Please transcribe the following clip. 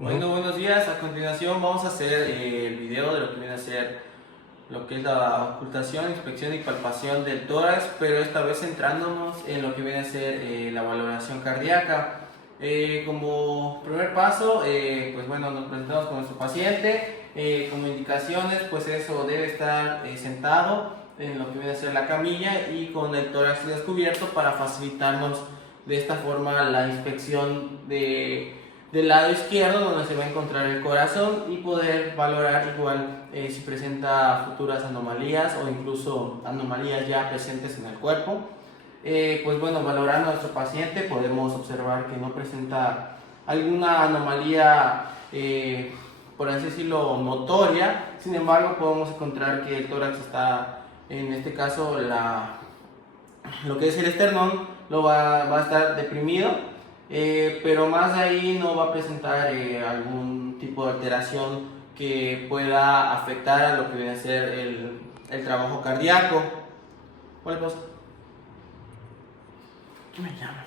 Bueno, buenos días. A continuación vamos a hacer el video de lo que viene a ser lo que es la ocultación, inspección y palpación del tórax, pero esta vez centrándonos en lo que viene a ser la valoración cardíaca. Como primer paso, pues bueno, nos presentamos con nuestro paciente. Como indicaciones, pues eso debe estar sentado en lo que viene a ser la camilla y con el tórax descubierto para facilitarnos de esta forma la inspección del lado izquierdo donde se va a encontrar el corazón y poder valorar igual si presenta futuras anomalías o incluso anomalías ya presentes en el cuerpo. Pues bueno, valorando a nuestro paciente podemos observar que no presenta alguna anomalía, por así decirlo, notoria. Sin embargo, podemos encontrar que el tórax está, en este caso, lo que es el esternón va a estar deprimido, pero más de ahí no va a presentar algún tipo de alteración que pueda afectar a lo que viene a ser el trabajo cardíaco. ¿Cuál pasa? ¿Qué me llama?